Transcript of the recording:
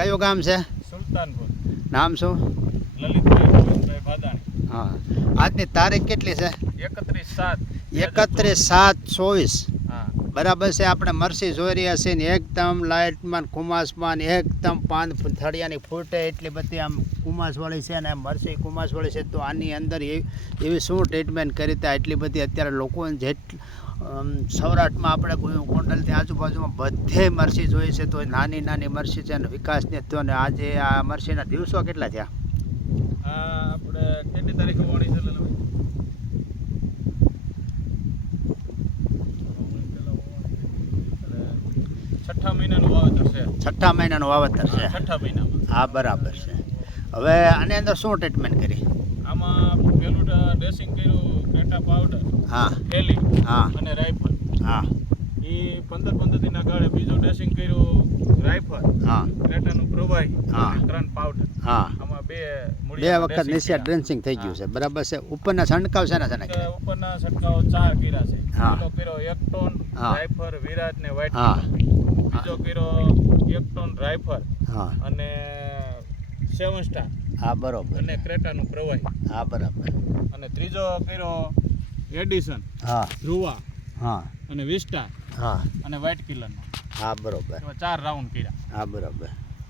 કયું ગામ છે? સુલતાનપુર. નામ શું? લલિતભાઈ ભાદાણી. હા. આજની તારીખ કેટલી છે? એકત્રીસ સાત. એકત્રીસ સાત ચોવીસ. હા. બરાબર છે આપણે મરસી જોઈ રહ્યા છીએ ને એકદમ લાઇટમાં કુમાસમાં ને એકદમ પાન થળિયાની ફૂટે એટલી બધી આમ કુમાસવાળી છે ને મરસી કુમાસવાળી છે તો આની અંદર એવી શું ટ્રીટમેન્ટ કરી તા? એટલી બધી અત્યારે લોકો જેટ અમ, સૌરાષ્ટ્રમાં આપણે કોઈ કોંડલથી આજુબાજુમાં બધે મરસી જોઈએ છે તો નાની નાની મરસી છે અને વિકાસની તો ને આજે આ મરસીના દિવસો કેટલા થયા? આપણે કેટલી તારીખે વાણી છે છઠ્ઠા મહિનાનું વાવેતર છે. છઠ્ઠા મહિનાનું વાવેતર છે. છઠ્ઠા મહિનામાં. હા બરાબર છે. હવે આની અંદર શું ટ્રીટમેન્ટ કરી? આમાં પેલું ડ્રેસિંગ કર્યું ક્રેટા પાવડર હા. થેલી. હા. અને રાઇફલ હા. એ પંદર પંદર દિનના ગાળે બીજું ડ્રેસિંગ કર્યું રાઇફલ હા. ક્રેટાનું પ્રવાહી. હા. ત્રણ પાવડર હા. આમાં બે બે વખત નિશિયા ડ્રેસિંગ થઈ ગયું છે. બરાબર છે. ઉપરના છંટકાવ છે ને ઉપરના છંટકાવ ચાર કર્યા છે. હા. પહેલો કર્યો એક ટોન. રાઇફર વિરાટ ને વ્હાઇટ હા. બીજો કર્યો એક ટોન રાઇફર હા. અને સેવન સ્ટાર હા બરોબર. અને ક્રેટાનું પ્રવાહી. હા બરાબર. અને ત્રીજો કર્યો એડિશન હા. ધ્રુવા હા. અને વિસ્ટા હા. અને વ્હાઇટ કિલરનો હા બરોબર. ચાર રાઉન્ડ કર્યા. હા બરોબર.